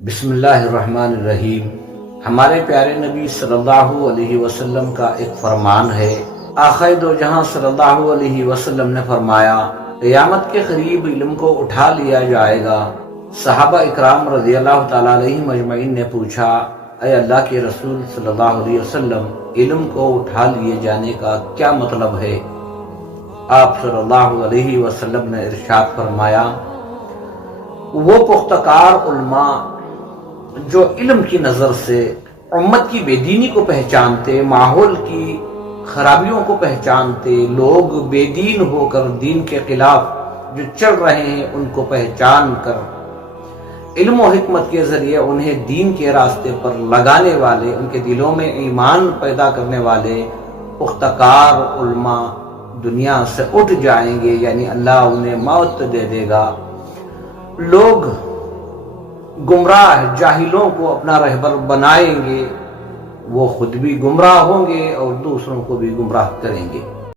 بسم اللہ الرحمن الرحیم۔ ہمارے پیارے نبی صلی اللہ علیہ وسلم کا ایک فرمان ہے۔ آقائے دو جہاں صلی اللہ علیہ وسلم نے فرمایا، قیامت کے قریب علم کو اٹھا لیا جائے گا۔ صحابہ اکرام رضی اللہ تعالیٰ علیہ مجمعین نے پوچھا، اے اللہ کے رسول صلی اللہ علیہ وسلم، علم کو اٹھا لیے جانے کا کیا مطلب ہے؟ آپ صلی اللہ علیہ وسلم نے ارشاد فرمایا، وہ پختہ کار علماء جو علم کی نظر سے امت کی بے دینی کو پہچانتے، ماحول کی خرابیوں کو پہچانتے، لوگ بے دین ہو کر دین کے خلاف جو چل رہے ہیں ان کو پہچان کر علم و حکمت کے ذریعے انہیں دین کے راستے پر لگانے والے، ان کے دلوں میں ایمان پیدا کرنے والے پختہ کار علماء دنیا سے اٹھ جائیں گے، یعنی اللہ انہیں موت دے دے گا۔ لوگ گمراہ جاہلوں کو اپنا رہبر بنائیں گے، وہ خود بھی گمراہ ہوں گے اور دوسروں کو بھی گمراہ کریں گے۔